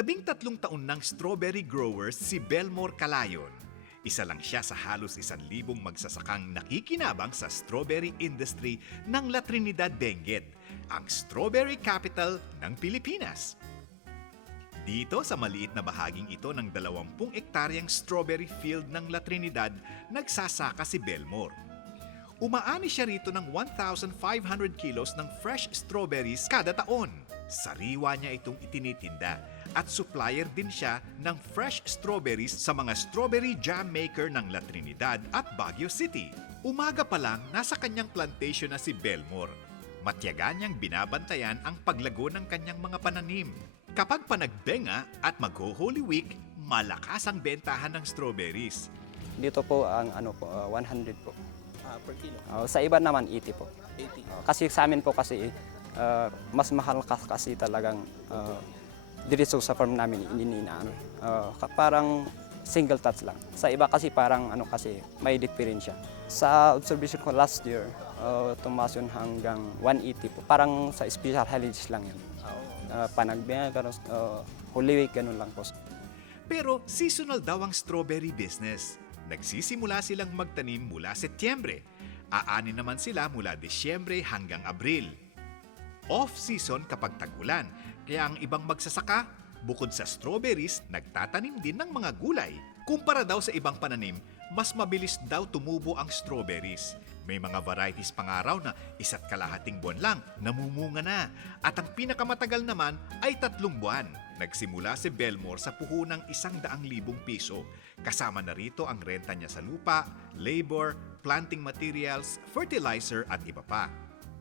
13 taon ng strawberry grower si Belmore Calayon. Isa lang siya sa halos 1,000 magsasakang nakikinabang sa strawberry industry ng La Trinidad, Benguet, ang strawberry capital ng Pilipinas. Dito sa maliit na bahaging ito ng 20 ektaryang strawberry field ng La Trinidad, nagsasaka si Belmore. Umaani siya rito ng 1,500 kilos ng fresh strawberries kada taon. Sariwa niya itong itinitinda at supplier din siya ng fresh strawberries sa mga strawberry jam maker ng La Trinidad at Baguio City. Umaga pa lang, nasa kanyang plantation na si Belmore. Matyaga niyang binabantayan ang paglago ng kanyang mga pananim. Kapag panagbenga at mag-Holy Week, malakas ang bentahan ng strawberries. Dito po ang 100 po. Per kilo? Sa iba naman 80 po. 80. Kasi sa amin po kasi mas mahal kasi talagang diretso sa farm namin parang single touch lang. Sa iba kasi parang kasi may diferensya. Sa observation ko last year, tumaas yun hanggang 180 po. Parang sa special holidays lang yun. Panagbenga, Holy Week, ganun lang po. Pero seasonal daw ang strawberry business. Nagsisimula silang magtanim mula Setyembre. Aani naman sila mula Disyembre hanggang Abril. Off-season kapag tag-ulan, kaya ang ibang magsasaka, bukod sa strawberries, nagtatanim din ng mga gulay. Kumpara daw sa ibang pananim, mas mabilis daw tumubo ang strawberries. May mga varieties pang araw na 1.5 buwan lang, namumunga na. At ang pinakamatagal naman ay 3 buwan. Nagsimula si Belmore sa puhunang 100,000 piso. Kasama na rito ang renta niya sa lupa, labor, planting materials, fertilizer at iba pa.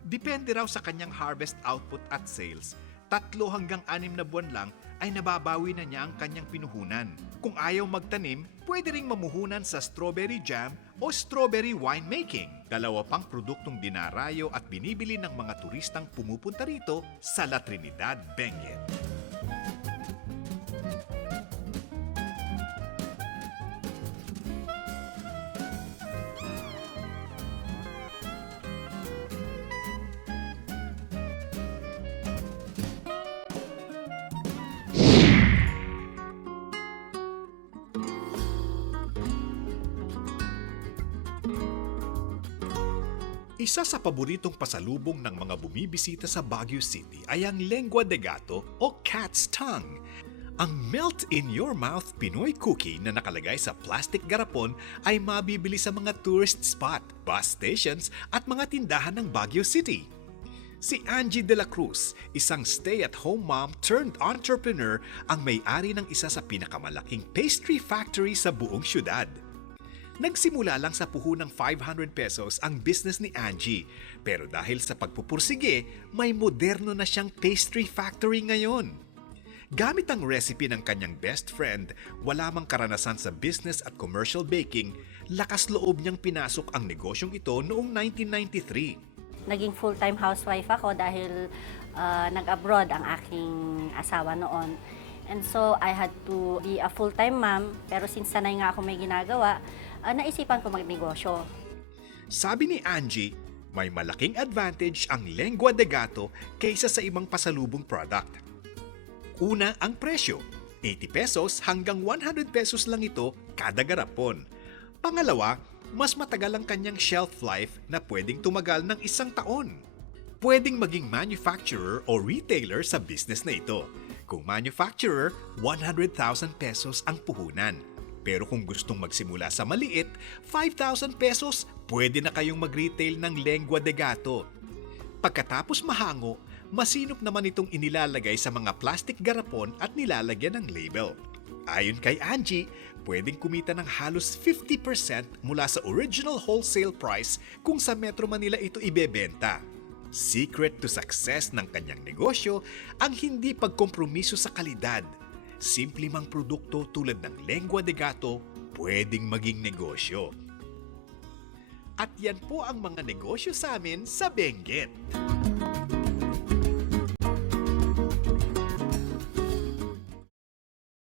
Depende raw sa kanyang harvest output at sales. 3 hanggang 6 na buwan lang ay nababawi na niya ang kanyang pinuhunan. Kung ayaw magtanim, pwede ring mamuhunan sa strawberry jam o strawberry winemaking. 2 pang produktong dinarayo at binibili ng mga turistang pumupunta rito sa La Trinidad, Benguet. Isa sa paboritong pasalubong ng mga bumibisita sa Baguio City ay ang lengua de gato o cat's tongue. Ang melt-in-your-mouth Pinoy cookie na nakalagay sa plastic garapon ay mabibili sa mga tourist spot, bus stations at mga tindahan ng Baguio City. Si Angie De La Cruz, isang stay-at-home mom turned entrepreneur, ang may-ari ng isa sa pinakamalaking pastry factory sa buong syudad. Nagsimula lang sa puhunang 500 pesos ang business ni Angie. Pero dahil sa pagpupursige, may moderno na siyang pastry factory ngayon. Gamit ang recipe ng kanyang best friend, wala mang karanasan sa business at commercial baking, lakas loob niyang pinasok ang negosyong ito noong 1993. Naging full-time housewife ako dahil nag-abroad ang aking asawa noon. And so I had to be a full-time mom, pero since sanay nga ako may ginagawa, naisipan ko magnegosyo. Sabi ni Angie, may malaking advantage ang lengua de gato kaysa sa ibang pasalubong product. Una, ang presyo. 80 pesos hanggang 100 pesos lang ito kada garapon. Pangalawa, mas matagal ang kanyang shelf life na pwedeng tumagal ng 1 taon. Pwedeng maging manufacturer o retailer sa business na ito. Kung manufacturer, 100,000 pesos ang puhunan. Pero kung gustong magsimula sa maliit, 5,000 pesos, pwede na kayong mag-retail ng lengua de gato. Pagkatapos mahango, masinop naman itong inilalagay sa mga plastic garapon at nilalagyan ng label. Ayon kay Angie, pwedeng kumita ng halos 50% mula sa original wholesale price kung sa Metro Manila ito ibebenta. Secret to success ng kanyang negosyo ang hindi pagkompromiso sa kalidad. Simple mang produkto tulad ng lengua de gato, pwedeng maging negosyo. At yan po ang mga negosyo sa amin sa Benguet.